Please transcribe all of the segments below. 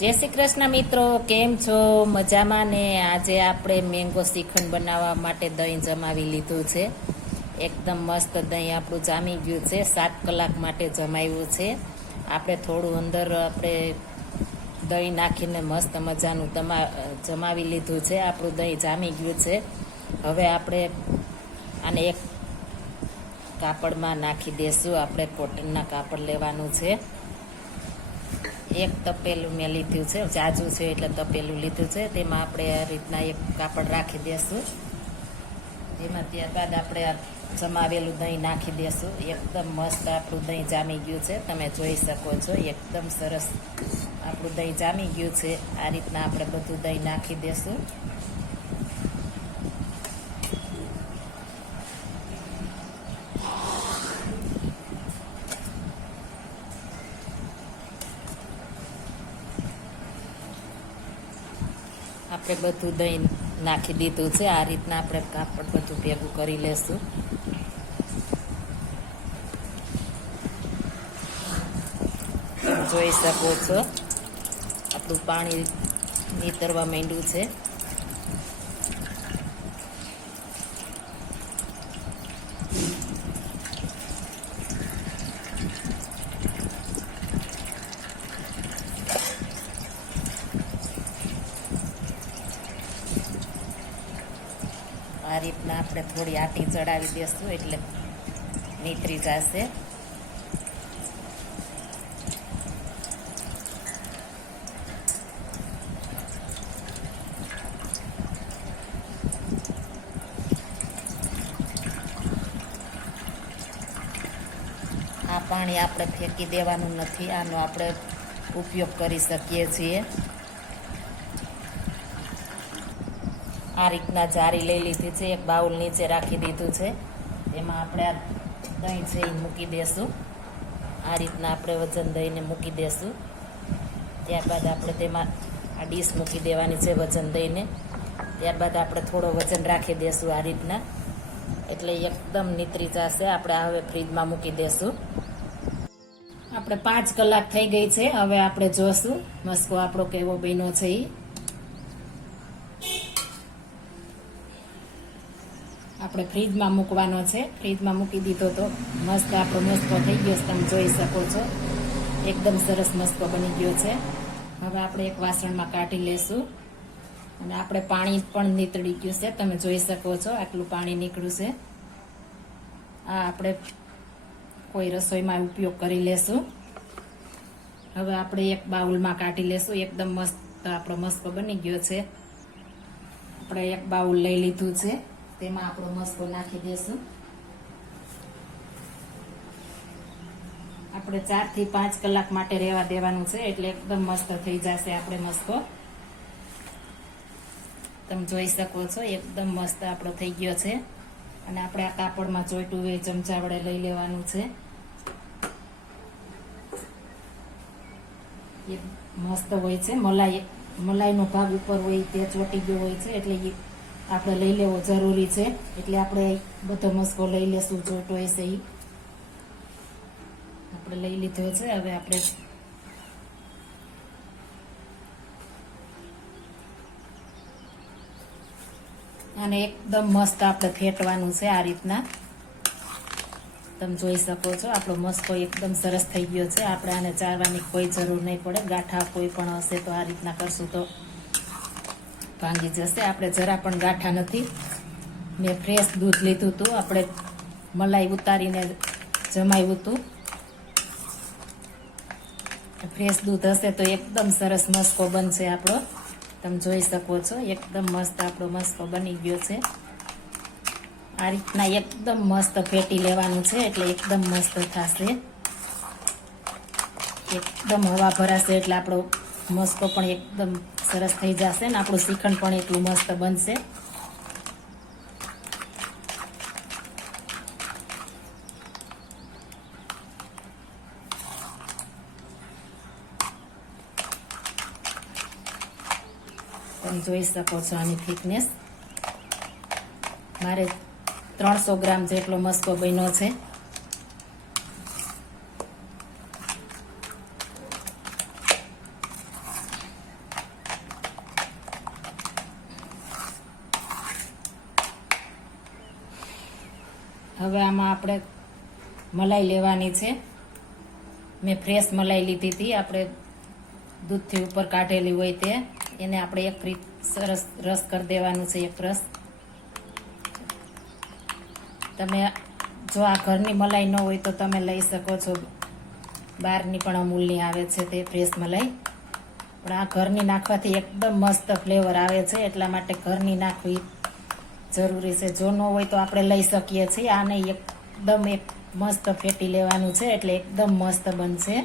જય શ્રી કૃષ્ણ મિત્રો, કેમ છો? મજામાં ને? આજે આપણે મેંગો શ્રીખંડ બનાવવા માટે દહીં જમાવી લીધું છે. એકદમ મસ્ત દહીં આપણું જામી ગયું છે. 7 કલાક માટે જમાવ્યું છે. આપણે થોડું અંદર દહીં નાખીને મસ્ત મજાનું જમાવી લીધું છે. આપણું દહીં જામી ગયું છે. હવે આપણે આને એક કાપડમાં નાખી દઈશું. આપણે કોટનના કાપડ લેવાનું છે. એક તપેલું મેં લીધું છે, જાજુ છે એટલે તપેલું લીધું છે. તેમાં આપણે આ રીતના એક કાપડ રાખી દઈશું. જેમાં ત્યારબાદ આપણે આ જમાવેલું દહીં નાખી દઈશું. એકદમ મસ્ત આપણું દહીં જામી ગયું છે. તમે જોઈ શકો છો, એકદમ સરસ આપણું દહીં જામી ગયું છે. આ રીતના આપણે બધું દહીં નાખી દઈશું. આપણે બધું દહીં નાખી દીધું છે. આ રીતના આપણે કાપડ બધું ભેગું કરી લેશું. જોઈ શકો છો, આપણું પાણી નીતરવા માંડ્યું છે. આ રીતના આપણે થોડી આટી ચડાવી દઈશું એટલે નીતરી જશે. આ પાણી આપણે ફેંકી દેવાનું નથી, આનો આપણે ઉપયોગ કરી શકીએ છીએ. આ રીતના જારી લઈ લીધી છે. એક બાઉલ નીચે રાખી દીધું છે. એમાં આપણે આ દહીં છે એ મૂકી દઈશું. આ રીતના આપણે વજન દહીંને મૂકી દઈશું. ત્યારબાદ આપણે તેમાં આ ડીશ મૂકી દેવાની છે વજન દહીંને. ત્યારબાદ આપણે થોડો વજન રાખી દઈશું આ રીતના, એટલે એકદમ નીતરી જશે. આપણે હવે ફ્રીજમાં મૂકી દઈશું. આપણે 5 કલાક થઈ ગઈ છે. હવે આપણે જોશું મસ્કો આપણો કેવો બન્યો છે. આપણે ફ્રીજમાં મૂકવાનો છે. ફ્રીજમાં મૂકી દીધો તો મસ્ત આપણો મસ્કો થઈ ગયો છે. તમે જોઈ શકો છો, એકદમ સરસ મસ્કો બની ગયો છે. હવે આપણે એક વાસણમાં કાઢી લેશું. અને આપણે પાણી પણ નીતળી ગયું છે. તમે જોઈ શકો છો, આટલું પાણી નીકળ્યું છે. આ આપણે કોઈ રસોઈમાં ઉપયોગ કરી લેશું. હવે આપણે એક બાઉલમાં કાઢી લેશું. એકદમ મસ્ત આપણો મસ્કો બની ગયો છે. આપણે એક બાઉલ લઈ લીધું છે. તેમાં આપણો મસ્કો નાખી દઈશું. આપણે 4 થી 5 કલાક માટે રહેવા દેવાનું છે, એટલે એકદમ મસ્ત થઈ જશે આપણે મસ્કો. તમે જોઈ શકો છો, એકદમ મસ્ત આપણો થઈ ગયો છે. અને આપણે આ કાપડમાં ચોંટ્યું હોય ચમચા વડે લઈ લેવાનું છે. એ મસ્ત હોય છે. મલાઈનો ભાગ ઉપર હોય તે ચોંટી ગયો હોય છે, એટલે એ આપણે લઈ લેવો જરૂરી છે. એટલે આપણે બધો મસ્કો લઈ લેશું. ચોંટો હશે એ આપણે લઈ લીધો છે. હવે આપણે આને એકદમ મસ્ત આપણે ફેટવાનું છે. આ રીતના તમે જોઈ શકો છો, આપણો મસ્કો એકદમ સરસ થઈ ગયો છે. આપણે આને ચારવાની કોઈ જરૂર નહીં પડે. ગાંઠા કોઈ પણ હશે તો આ રીતના કરશું તો ભાંગી જશે. આપણે જરા પણ ગાંઠા નથી. મેં ફ્રેશ દૂધ લીધું હતું. આપણે મલાઈ ઉતારીને જમાવ્યું હતું. ફ્રેશ દૂધ હશે તો એકદમ સરસ મસ્કો બનશે આપણો. તમે જોઈ શકો છો, એકદમ મસ્ત આપણો મસ્કો બની ગયો છે. આ રીતના એકદમ મસ્ત ફેટી લેવાનું છે, એટલે એકદમ મસ્ત થશે. એકદમ હવા ભરાશે એટલે આપણો મસ્કો પણ એકદમ સરસ થઈ જશે ને આપણું શ્રીખંડ પણ એટલું મસ્ત બનશે. તમે જોઈ શકો છો આની થિકનેસ. મારે 300 ગ્રામ જેટલો મસ્કો બન્યો છે. હવે આમાં આપણે મલાઈ લેવાની છે. મેં ફ્રેશ મલાઈ લીધી હતી, આપણે દૂધથી ઉપર કાઢેલી હોય તે. એને આપણે એક રીત સરસ રસ કરી દેવાનું છે, એક રસ. તમે જો આ ઘરની મલાઈ ન હોય તો તમે લઈ શકો છો, બહારની પણ અમૂલની આવે છે તે ફ્રેશ મલાઈ. પણ આ ઘરની નાખવાથી એકદમ મસ્ત ફ્લેવર આવે છે, એટલા માટે ઘરની નાખવી જરૂરી છે. જો ન હોય તો આપણે લઈ શકીએ છીએ. આને એકદમ એક મસ્ત ફેટી લેવાનું છે, એટલે એકદમ મસ્ત બનશે.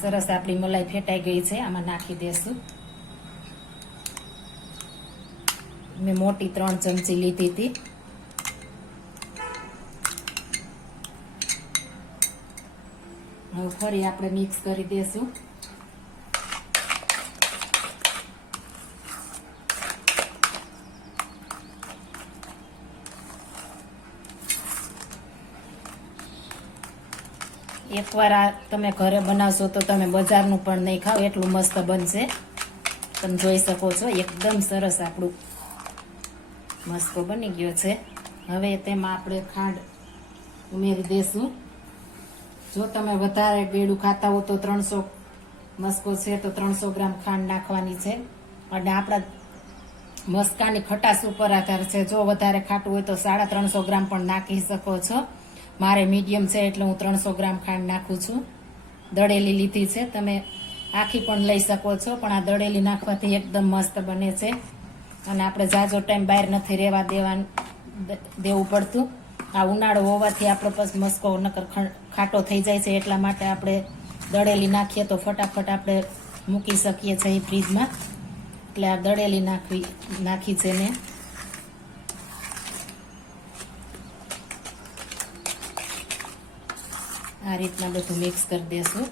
સરસ આપણી મલાઈ ફેટાઈ ગઈ છે, આમાં નાખી દેશું. મેં મોટી 3 ચમચી લીધી હતી. હવે ફરી આપણે મિક્સ કરી દેશું. એકવાર આ તમે ઘરે બનાવશો તો તમે બજારનું પણ નહીં ખાવ, એટલું મસ્ત બનશે. તમે જોઈ શકો છો, એકદમ સરસ આપણું મસ્કો બની ગયો છે. હવે તેમાં આપણે ખાંડ ઉમેરી દેશું. જો તમે વધારે ગળ્યું ખાતા હો તો 300 મસ્કો છે તો 300 ગ્રામ ખાંડ નાખવાની છે. અને આપણા મસ્કાની ખટાશ ઉપર આધાર છે. જો વધારે ખાટું હોય તો 350 ગ્રામ પણ નાખી શકો છો. મારે મીડિયમ છે એટલે હું 300 ગ્રામ ખાંડ નાખું છું. દળેલી લીધી છે, તમે આખી પણ લઈ શકો છો, પણ આ દળેલી નાખવાથી એકદમ મસ્ત બને છે. અને આપણે ઝાઝો ટાઈમ બહાર નથી રહેવા દેવું પડતું. આ ઉનાળો હોવાથી આપણો પછી મસ્કો નકર ખાટો થઈ જાય છે, એટલા માટે આપણે દળેલી નાખીએ તો ફટાફટ આપણે મૂકી શકીએ છીએ ફ્રીજમાં. એટલે આ દળેલી નાખી છે ને. આ રીતના બધું મિક્સ કરી દેશું.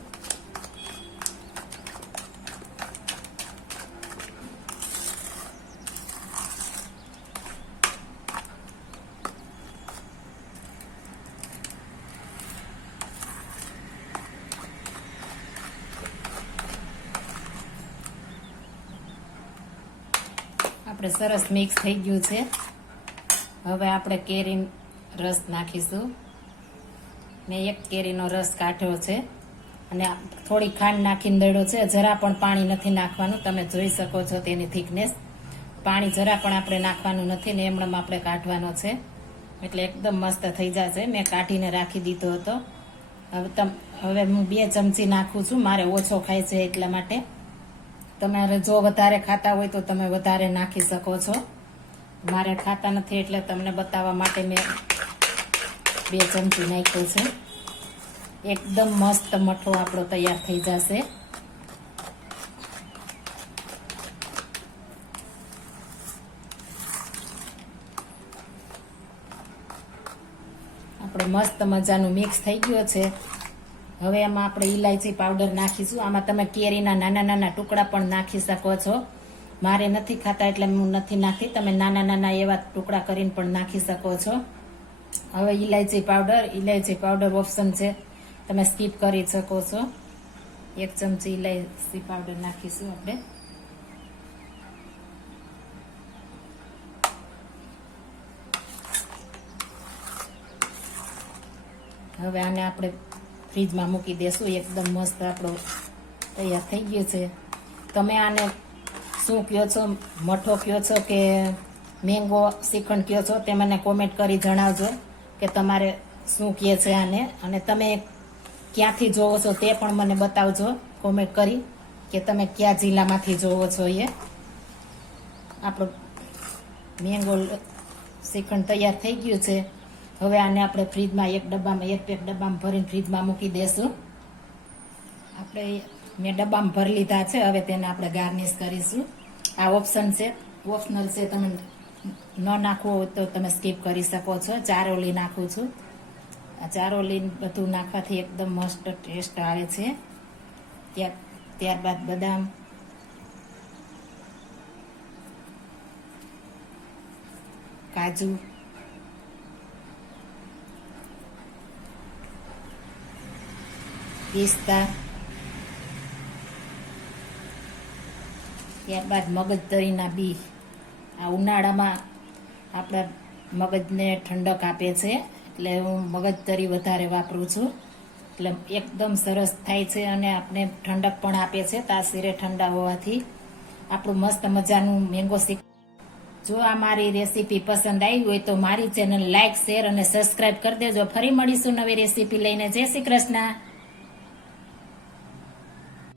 આપણે સરસ મિક્સ થઈ ગયું છે. હવે આપણે કેરી રસ નાખીશું. મેં એક કેરીનો રસ કાઢ્યો છે અને થોડી ખાંડ નાખીને દળ્યો છે. જરા પણ પાણી નથી નાખવાનું. તમે જોઈ શકો છો તેની થિકનેસ. પાણી જરા પણ આપણે નાખવાનું નથી ને એમણે આપણે કાઢવાનો છે, એટલે એકદમ મસ્ત થઈ જશે. મેં કાઢીને રાખી દીધો હતો. હવે હું 2 ચમચી નાખું છું. મારે ઓછો ખાય છે એટલા માટે. તમારે જો વધારે ખાતા હોય તો તમે વધારે નાખી શકો છો. મારે ખાતા નથી એટલે તમને બતાવવા માટે મેં 2 ચમચી નાખ્યો છે. એકદમ મસ્ત મઠો આપણો તૈયાર થઈ જશે. આપણે મસ્ત મજાનું મિક્સ થઈ ગયો છે. હવે એમાં આપણે ઇલાયચી પાવડર નાખીશું. આમાં તમે કેરીના નાના નાના ટુકડા પણ નાખી શકો છો. મારે નથી ખાતા એટલે હું નથી નાખતી. તમે નાના નાના એવા ટુકડા કરીને પણ નાખી શકો છો. હવે ઇલાયચી પાવડર ઓપ્શન છે, તમે સ્કીપ કરી શકો છો. 1 ચમચી ઇલાયચી પાવડર નાખીશું આપણે. હવે આને આપણે ફ્રીજમાં મૂકી દેશું. એકદમ મસ્ત આપણો તૈયાર થઈ ગયો છે. તમે આને શું કહો છો, મઠો કહો છો કે મેંગો શ્રીખંડ કહો છો, તે મને કોમેન્ટ કરી જણાવજો કે તમારે શું કહે છે આને. અને તમે ક્યાંથી જોવો છો તે પણ મને બતાવજો કોમેન્ટ કરી કે તમે કયા જિલ્લામાંથી જોવો છો. એ આપણો મેંગો શ્રીખંડ તૈયાર થઈ ગયું છે. હવે આને આપણે ફ્રીજમાં એક ડબ્બામાં ભરીને ફ્રીજમાં મૂકી દેશું. મેં ડબ્બામાં ભરી લીધા છે. હવે તેને આપણે ગાર્નિશ કરીશું. આ ઓપ્શનલ છે, તમે ન નાખવો હોય તો તમે સ્કીપ કરી શકો છો. ચારોલી નાખું છું. આ ચારોલી બધું નાખવાથી એકદમ મસ્ત ટેસ્ટ આવે છે. ત્યારબાદ બદામ, કાજુ, પિસ્તા, ત્યારબાદ મગજતરીના બી આ ઉનાળામાં આપણા મગજને ઠંડક આપે છે, એટલે હું મગજતરી વધારે વાપરું છું. એટલે એકદમ સરસ થાય છે અને આપણે ઠંડક પણ આપે છે. તાસીરે ઠંડા હોવાથી આપણું મસ્ત મજાનું મેંગો શીખ. જો આ મારી રેસીપી પસંદ આવી હોય તો મારી ચેનલ લાઈક, શેર અને સબસ્ક્રાઈબ કરી દેજો. ફરી મળીશું નવી રેસીપી લઈને. જય શ્રી કૃષ્ણ.